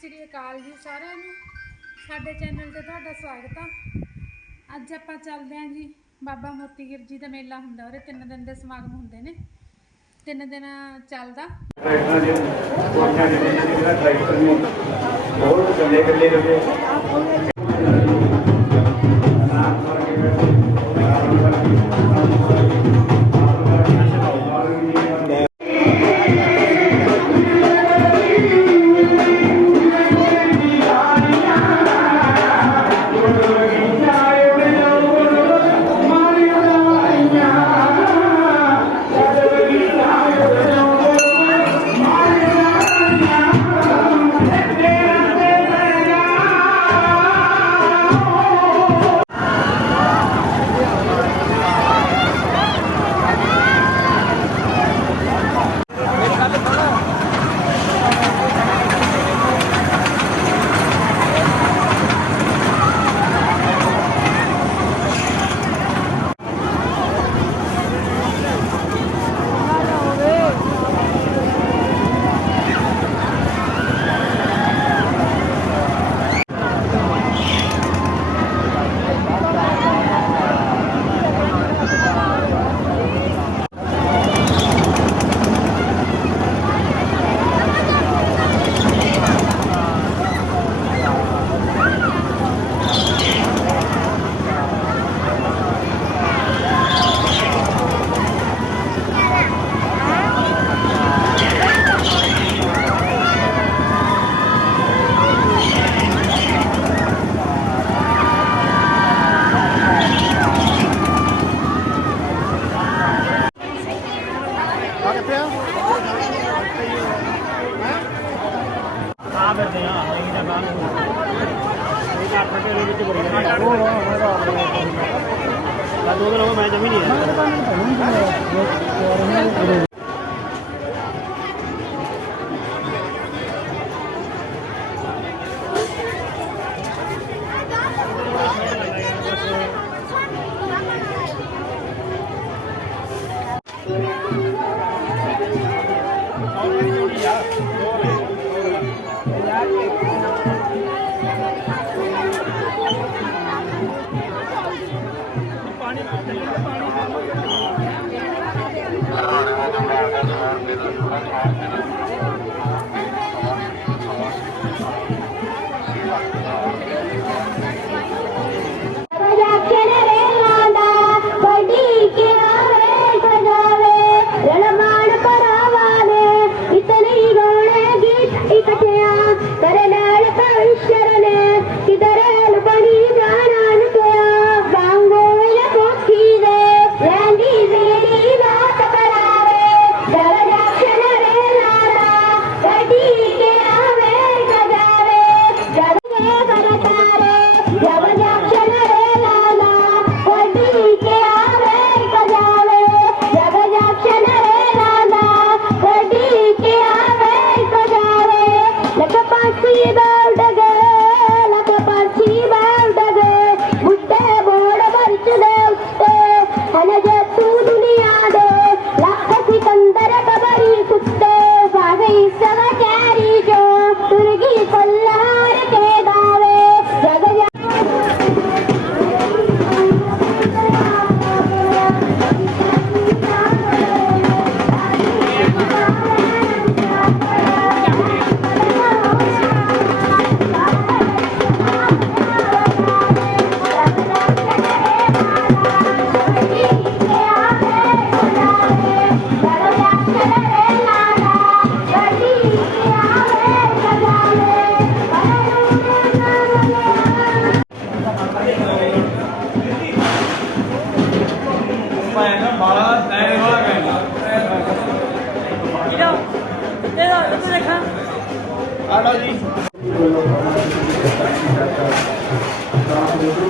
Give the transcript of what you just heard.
ਸ੍ਰੀ ਅਕਾਲ ਜੀ ਸਾਰਿਆਂ ਨੂੰ ਸਾਡੇ ਚੈਨਲ ਤੇ ਤੁਹਾਡਾ ਸਵਾਗਤ ਆ ਅੱਜ ਆਪਾਂ ਚੱਲਦੇ ਆਂ ਜੀ ਬਾਬਾ ਮੋਤੀ ਗਿਰ ਜੀ ਦਾ ਮੇਲਾ ਹੁੰਦਾ ਉਹਰੇ ਤਿੰਨ ਦਿਨ ਦੇ ਸਮਾਗਮ ਹੁੰਦੇ ਨੇ ਤਿੰਨ ਦਿਨ ਚੱਲਦਾ ਬਹੁਤ ਰਹੇ ਦੋ ਦਿਨ ਹੋ ਗਏ ਮੈਂ ਜਮੀ ਨਹੀਂ ਹੈ اوه اوه